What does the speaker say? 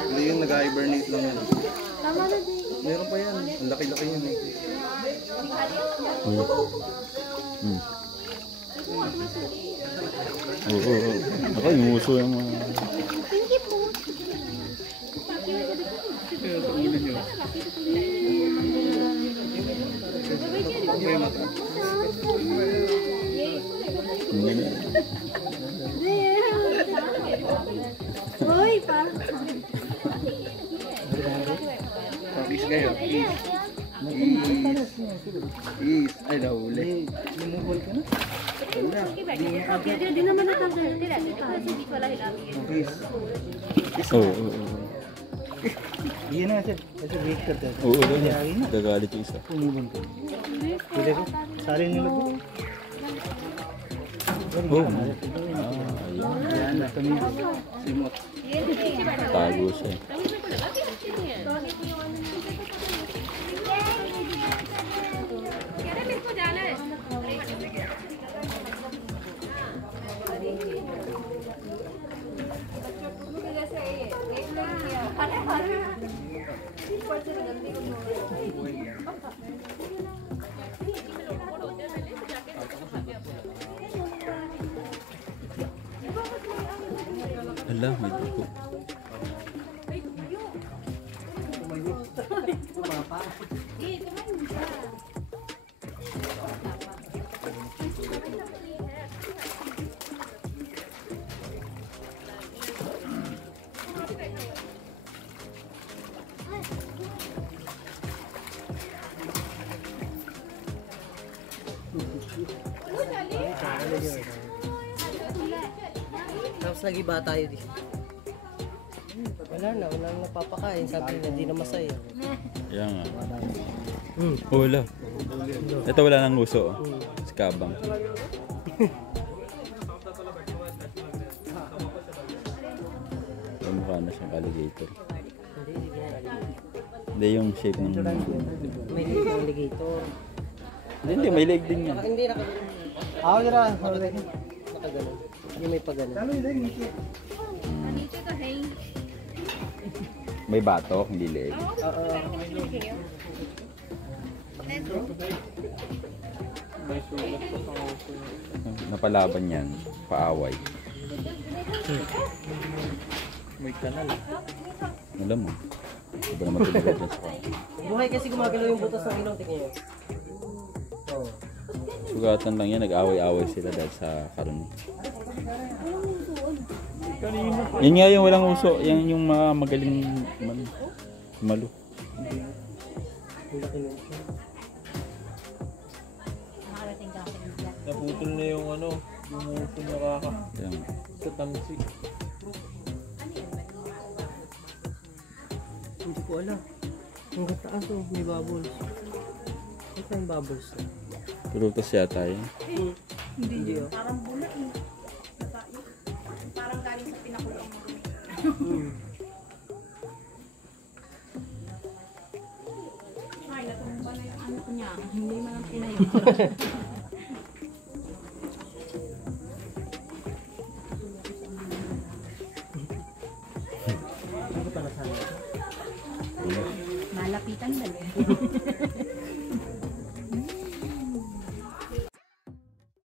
Hindi yung nag-hibernate lang yan. Tama na din. Meron pa yan. Ang laki-laki yan eh. Oo. Ako yung uso yung mga... Pinky po. Hoy, pa. Pakis kayo. Is. Ay, nahuli. Lumubol ka na? Wala. Hindi naman natanggal. Kasi wala hilami. Is. Oo. Iyan na kasi. Kasi Victor. Oo. Gagalit yung isa. Lumubol ka. Pwede ko. Sari nila po. Oo. Ayan na. Kami. Simot. Tago siya. Hala, may dugo. Tapos nag-iba tayo di. Wala na napapakain. Sabi nila hindi na masaya. Kaya nga. Wala. Ito wala nang uso. Si Kabang. Mukha na siyang alligator. Hindi yung shape ng... May leg ng alligator. Hindi, may leg din yan. Hindi nakagano. Ako nila. Nakagano. Hindi may pagano. May batok, hindi leg. Napalaban yan, paaway. May kanal. Alam mo. Iba naman tinagal dyan sa kanya. Buhay kasi gumagalaw yung butas ng ilong. Tingnan nyo. Sugatan lang yan, nag-away-away sila dahil sa karon. Yan nga yung walang uso, yan yung mga magaling malo. Naputol na yung ano, yung uso na kaka. Yan. Sa tamsik. Hindi ko alam. Hanggang taas oh, may bubbles. Ano pa yung bubbles? Prutas yata yan. Hindi oh. Parang bula eh. Parang galing sa pinakulong mo. Ay, natumba na yung ano ko niya. Hindi man ang pinayo. Malapitan dali.